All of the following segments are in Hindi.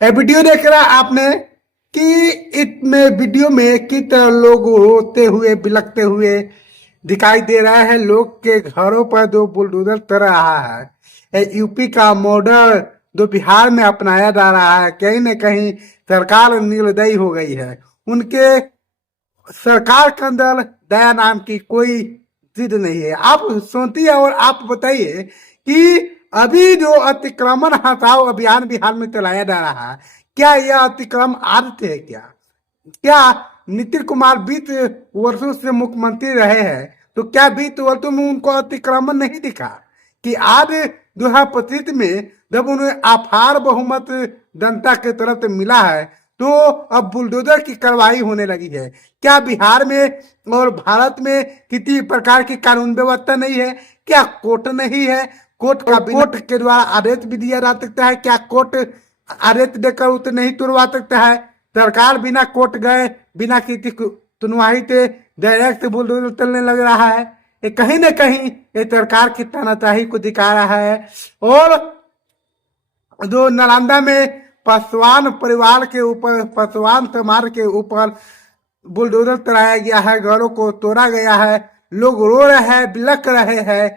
वीडियो देख रहा आपने कि इसमें वीडियो में किस तरह लोग रोते हुए बिलखते हुए दिखाई दे रहा है। लोग के घरों पर जो बुलडोजर चल रहा है, यूपी का मॉडल जो बिहार में अपनाया जा रहा है, कहीं न कहीं सरकार निर्दयी हो गई है। उनके सरकार के अंदर दया नाम की कोई चीज नहीं है। आप सोचिए और आप बताइए कि अभी जो अतिक्रमण हटाओ अभियान बिहार में चलाया जा रहा है, क्या यह अतिक्रमण आदत है? क्या क्या नीतीश कुमार 20 वर्षों से मुख्यमंत्री रहे हैं, तो क्या 20 वर्षों में उनको अतिक्रमण नहीं दिखा कि आज 2025 में जब उन्हें अपार बहुमत जनता के तरफ से मिला है तो अब बुलडोजर की कार्रवाई होने लगी है? क्या बिहार में और भारत में किसी प्रकार की कानून व्यवस्था नहीं है? क्या कोर्ट नहीं है? कोर्ट के द्वारा आदेश भी दिया जा सकता है। क्या कोर्ट आदेश देकर उसे नहीं तुड़वा सकता है? सरकार बिना कोर्ट गए बिना किसी सुनवाई से डायरेक्ट बुलडोजर चलने लग रहा है। ये कहीं ना कहीं ये सरकार की तानाशाही को दिखा रहा है। और जो नालंदा में पासवान परिवार के ऊपर, पासवान समाज के ऊपर बुलडोजर चलाया गया है, घरों को तोड़ा गया है, लोग रो रहे हैं, बिलख रहे हैं,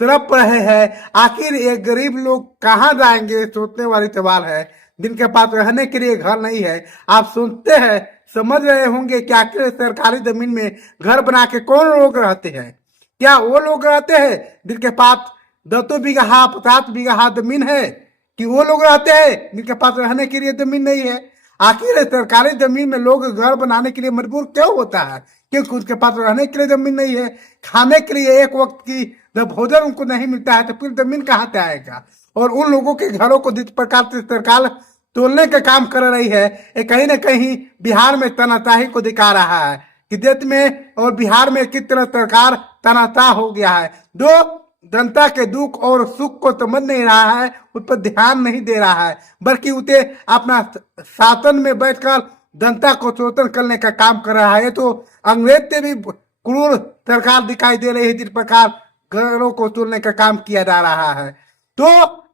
तड़प रहे हैं। आखिर ये गरीब लोग कहाँ जाएंगे, सोचने वाली सवाल है। जिनके पास रहने के लिए घर नहीं है, आप सुनते हैं, समझ रहे होंगे कि आखिर सरकारी जमीन में घर बना के कौन लोग रहते हैं? क्या वो लोग रहते हैं जिनके पास 10 बीघा 50 बीघा जमीन है? कि वो लोग रहते हैं जिनके पास रहने के लिए जमीन नहीं है? आखिर सरकारी जमीन में लोग घर बनाने के लिए मजबूर क्यों होता है? क्योंकि उसके पास रहने के लिए जमीन नहीं है। खाने के लिए एक वक्त की जब भोजन उनको नहीं मिलता है तो फिर जमीन कहाँ से आएगा? और उन लोगों के घरों को जिस प्रकार से सरकार तोड़ने का काम कर रही है, ये कहीं ना कहीं बिहार में तानाशाही को दिखा रहा है कि देश में और बिहार में किस तरह सरकार तानाशाह हो गया है। जो जनता के दुख और सुख को समझ नहीं रहा है, उस पर ध्यान नहीं दे रहा है, बल्कि उसे अपना शासन में बैठकर जनता को शोषण करने का काम कर रहा है। तो अंग्रेज से भी क्रूर सरकार दिखाई दे रही है जिस प्रकार घरों को तोड़ने का काम किया जा रहा है। तो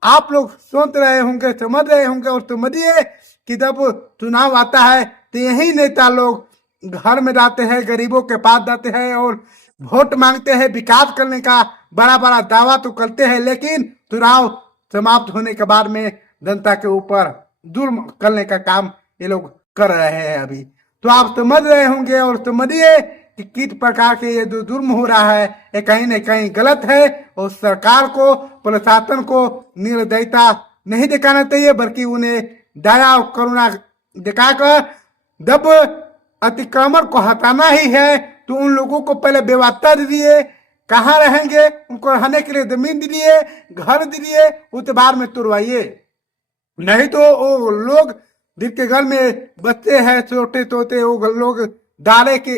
आप लोग सोच रहे होंगे, समझ रहे होंगे, और समझिए कि जब चुनाव आता है तो यही नेता लोग घर में जाते हैं, गरीबों के पास जाते हैं और वोट मांगते हैं, विकास करने का बड़ा बड़ा दावा तो करते हैं, लेकिन चुनाव समाप्त होने के बाद में जनता के ऊपर जुल्म करने का काम ये लोग कर रहे हैं अभी। तो आप समझ रहे होंगे और समझिए कि किस प्रकार से ये जो जुर्म हो रहा है ये कहीं न कहीं गलत है। और सरकार को, प्रशासन को निर्दयता नहीं दिखाना चाहिए, बल्कि उन्हें दया और करुणा दिखाकर जब अतिक्रमण को हटाना ही है तो उन लोगों को पहले व्यवस्था दीजिए, कहाँ रहेंगे, उनको रहने के लिए जमीन दीजिए, घर दीजिए, उसके बाद में तुड़वाइए। नहीं तो वो लोग जिनके घर में बच्चे हैं छोटे छोटे, वो लोग डाले के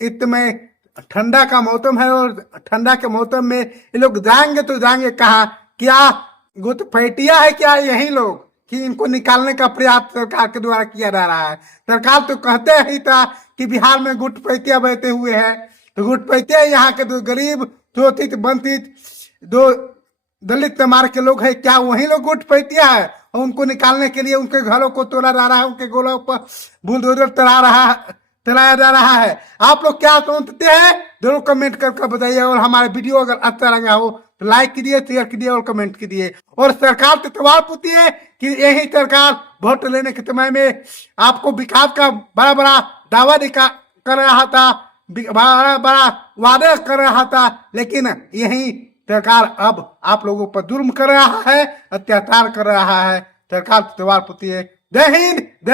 इसमें ठंडा का मौसम है और ठंडा के मौसम में ये लोग जाएंगे तो जाएंगे कहाँ? क्या घुसपैठिया है क्या यही लोग कि इनको निकालने का प्रयास सरकार के द्वारा किया जा रहा है? सरकार तो कहते ही था कि बिहार में घुसपैठिया बहते हुए है, तो घुसपैठिया यहाँ के जो गरीब शोषित वंचित जो दलित समाज के लोग हैं, क्या वही लोग घुसपैठिया है? और उनको निकालने के लिए उनके घरों को तोड़ा जा रहा है, उनके घरों पर बुलडोजर चलाया जा रहा है। आप लोग क्या सोचते हैं जरूर कमेंट करके बताइए। और हमारे वीडियो अगर अच्छा लगा हो तो लाइक कीजिए, शेयर कीजिए और कमेंट कीजिए। और सरकार से सवाल पूछिए कि यही सरकार वोट लेने के समय में आपको विकास का बड़ा बड़ा दावा कर रहा था, बड़ा बड़ा वादा कर रहा था, लेकिन यही सरकार अब आप लोगों पर जुल्म कर रहा है, अत्याचार कर रहा है। सरकार से सवाल पूछिए। जय हिंद,